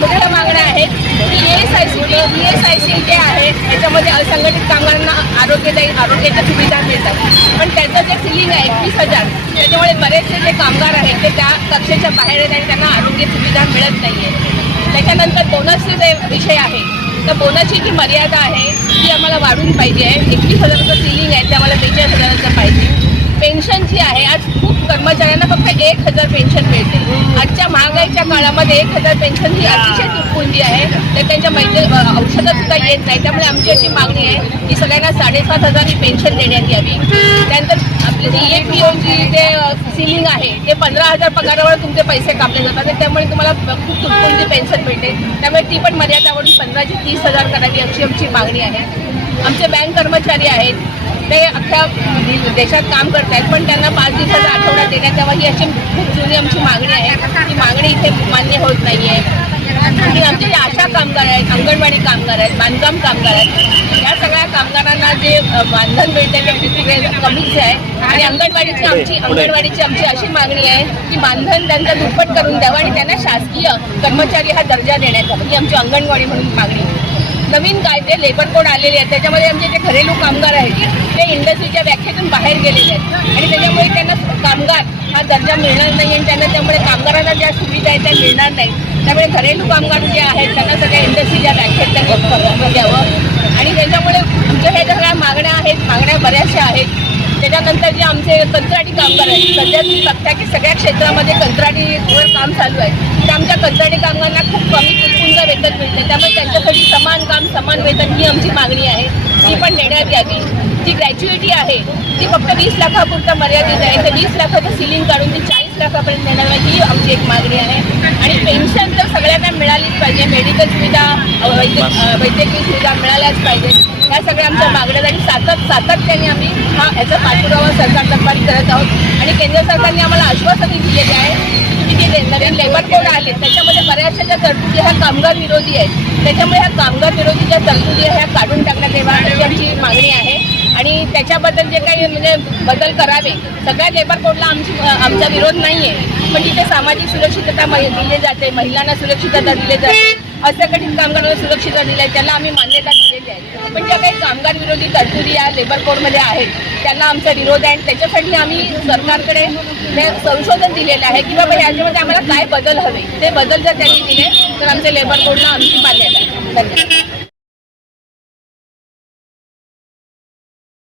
मुख्य मागण्या आहेत की ESIC जे आहे त्याच्यामध्ये असंघटित कामगारांना आरोग्याच्या सुविधा मिळतात, पण त्याचं जे फिलिंग आहे 21,000, त्याच्यामुळे बरेचसे जे कामगार आहेत ते त्या कक्षेच्या बाहेर आहेत आणि त्यांना आरोग्य सुविधा मिळत नाही आहे. त्याच्यानंतर बोनसचे जे विषय आहे, तर बोनसची जी मर्यादा आहे ती आम्हाला वाढून पाहिजे आहे. 21,000चं सिलिंग आहे, ते आम्हाला 42,000चं पाहिजे. पेन्शन जी आहे, आज खूप कर्मचाऱ्यांना फक्त 1,000 पेन्शन मिळते. आजच्या महागाईच्या काळामध्ये 1,000 पेन्शन ही अतिशय तुटपुंजी आहे. तर त्यांच्या औषधं सुद्धा येत नाही. त्यामुळे आमची अशी मागणी आहे की सगळ्यांना 7,500 ही पेन्शन देण्यात यावी. त्यानंतर आपली EPOची जे सिलिंग आहे ते 15,000 पगारावर तुमचे पैसे कापले जातात, त्यामुळे तुम्हाला खूप तुटपुंजी पेन्शन मिळते. त्यामुळे ती पण मर्यादा वाढून 15,000 ते 30,000 करावी अशी आमची मागणी आहे. आमचे बँक कर्मचारी आहेत, ते अख्ख्या देशात काम करत आहेत, पण त्यांना 5 दिवसाचा आठवडा देण्यात यावा ही अशी खूप जुनी आमची मागणी आहे. ती मागणी इथे मान्य होत नाही आहे. आणि आमचे जे आशा कामगार आहेत, अंगणवाडी कामगार आहेत, बांधकाम कामगार आहेत, या सगळ्या कामगारांना जे मानधन मिळते ते कमीच आहे. आणि अंगणवाडीची आमची अशी मागणी आहे की मानधन त्यांचं दुप्पट करून द्यावं आणि त्यांना शासकीय कर्मचारी हा दर्जा देण्यात यावा, ही आमची अंगणवाडी म्हणून मागणी आहे. नवीन कायदे लेबर कोड आलेले आहेत, त्याच्यामध्ये आमचे जे घरेलू कामगार आहेत ते इंडस्ट्रीच्या व्याख्येतून बाहेर गेलेले आहेत आणि त्याच्यामुळे त्यांना कामगार हा दर्जा मिळणार नाही आणि त्यांना त्यामुळे कामगारांना ज्या सुविधा आहेत त्या मिळणार नाही. त्यामुळे घरेलू कामगार जे आहेत त्यांना सगळ्या इंडस्ट्रीच्या व्याख्येत त्यांनी द्यावं. आणि त्याच्यामुळे आमच्या ह्या सगळ्या मागण्या बऱ्याचशा आहेत. त्याच्यानंतर जे आमचे कंत्राटी कामगार आहेत, सध्या तुम्ही बघता की सगळ्या क्षेत्रामध्ये कंत्राटीवर काम चालू आहे, तर आमच्या कंत्राटी कामगारांना खूप कमी तुटपुंज वेतन मिळते. त्यामुळे त्यांच्यासाठी समान काम समान वेतन ही आमची मागणी आहे, ती पण देण्यात यावी. जी ग्रॅच्युइटी आहे ती फक्त 20 लाखापुरता मर्यादित आहे, तर 20 लाखाचं सिलिंग काढून ती 40 लाखापर्यंत नेणार ही आमची एक मागणी आहे. आणि पेन्शन तर सगळ्यांना मिळालीच पाहिजे, मेडिकल सुविधा वैद्यकीय सुविधा मिळाल्याच पाहिजे. ह्या सगळ्या आमच्या मागण्या आणि सातत्याने आम्ही याचा पाठपुरावा सरकारतर्फे करत आहोत. आणि केंद्र सरकारने आम्हाला आश्वासने दिलेले आहे की जे नवीन लेबर कोड आले त्याच्यामध्ये बऱ्याचशा ज्या तरतुदी ह्या कामगार विरोधी आहेत, त्याच्यामुळे ह्या कामगार विरोधी ज्या तरतुदी ह्या काढून टाकण्यात याव्या अशी आमची मागणी आहे. आणि त्याच्याबद्दल जे काही म्हणजे बदल करावे, सगळ्या लेबर कोडला आमचा विरोध नाही आहे, पण तिथे सामाजिक सुरक्षितता दिली जाते, महिलांना सुरक्षितता दिली जाते, असंघटित कामगारांना सुरक्षितता दिली आहे, त्याला आम्ही मान्यता दिलेली आहे. पण ज्या काही कामगार विरोधी तरतुदी या लेबर कोडमध्ये आहेत त्यांना आमचा विरोध आहे. आणि त्याच्यासाठी आम्ही सरकारकडे संशोधन दिलेलं आहे की बाबा याच्यामध्ये आम्हाला काय बदल हवे, ते बदल जर त्यांनी दिले तर आमच्या लेबर कोडला आमची मान्यता आहे. धन्यवाद.